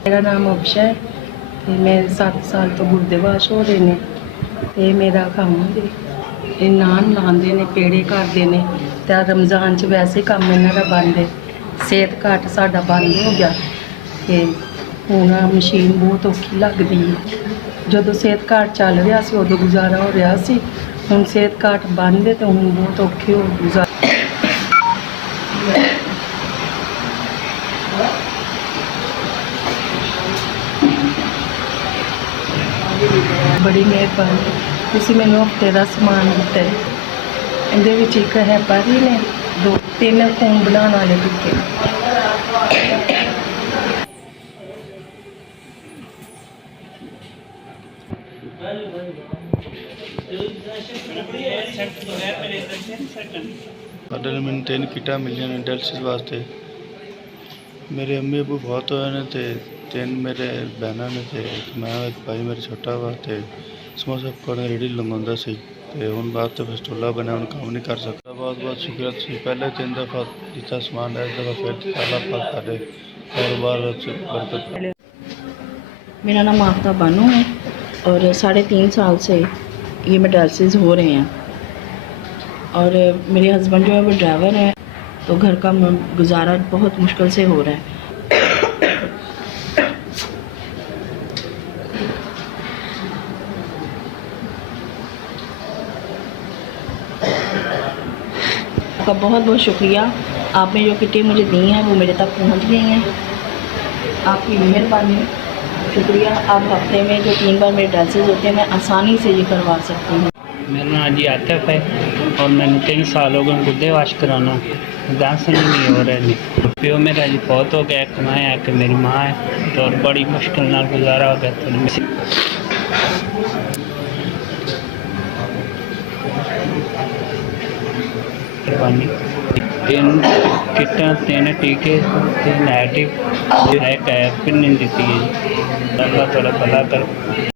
मेरा नाम अबशा है ते मैं 7 साल तो गुर्दे वाश हो रहे ने ते मेरा काम ये नान लांदे ने पेड़े करते ने ते रमज़ान च वैसे काम इन्हां दा बंद है। सेहत घाट साडा बंद हो गया ते हुण मशीन बहुत औखी लगदी है। जदों सेहत घाट चल रहा सी उदों गुजारा हो रहा सी, हुण सेहत घाट बंद है तो हुण बहुत औखे हो गुजारा। बड़ी मेहरबानी तुसीं मैनूं हफ्ते दा समान दित्ता है। इहदे विच इक हैपरी ने 2-3 खून बनाने वाले टिक्के। ਸਾਡੇ ਨੂੰ ਮੈਨੂੰ 3 ਕਿੱਟਾਂ ਮਿਲੀਆਂ ਨੇ ਡਾਇਲਸਿਸ ਵਾਸਤੇ। ਮੇਰੇ ਅੰਮੀ ਅੱਬੂ ਬਹੁਤ ਹੋਏ ਨੇ ਤੇ 3 ਮੇਰੇ ਭੈਣਾਂ ਨੇ ਤੇ ਮੈਂ ਇੱਕ ਭਾਈ ਮੇਰਾ ਛੋਟਾ ਵਾ ਤੇ ਸਮੋਸਾ ਪਕੌੜੇ ਰੇਹੜੀ ਲਗਾਉਂਦਾ ਸੀ ਤੇ ਹੁਣ ਬਾਅਦ ਤੋਂ ਫਸਟੋਲਾ ਬਣਿਆ, ਹੁਣ ਕੰਮ ਨਹੀਂ ਕਰ ਸਕਦਾ। ਬਹੁਤ ਬਹੁਤ ਸ਼ੁਕਰੀਆ, ਤੁਸੀਂ ਪਹਿਲੇ 3 ਦਫਾ ਦਿੱਤਾ ਸਮਾਨ, ਇਸ ਦਫਾ ਫਿਰ ਤਾਲਾ ਪਾਕ ਤੁਹਾਡੇ ਕਾਰੋਬਾਰ ਵਿੱਚ ਬਰਕਤ। मेरा नाम आफ्ताब बानो है और 3.5 साल से ये में डायलिसिस हो रहे हैं और मेरे हस्बैंड जो है वो ड्राइवर है, तो घर का गुजारा बहुत मुश्किल से हो रहा है। आपका बहुत बहुत शुक्रिया, आपने जो किटें मुझे दी हैं वो मेरे तक पहुंच गई हैं, आपकी मेहरबानी, शुक्रिया। आप हफ्ते में जो 3 बार मेरे डायलिसिस होते हैं मैं आसानी से ये करवा सकती हूँ। मेरा नाम जी आतिफ है और मैंने 3 साल हो गए गुर्दे वाश कराना, दांत नहीं हो रहे हैं। प्यो मेरा जी बहुत हो गया, एक मैं है कि मेरी माँ है, तो और बड़ी मुश्किल नाल गुजारा हो गया। तो मेहरबानी 3 किट्टां 3 टीके 3 एडिव एक पिन दी थी। अल्लाह थोड़ा भला कर।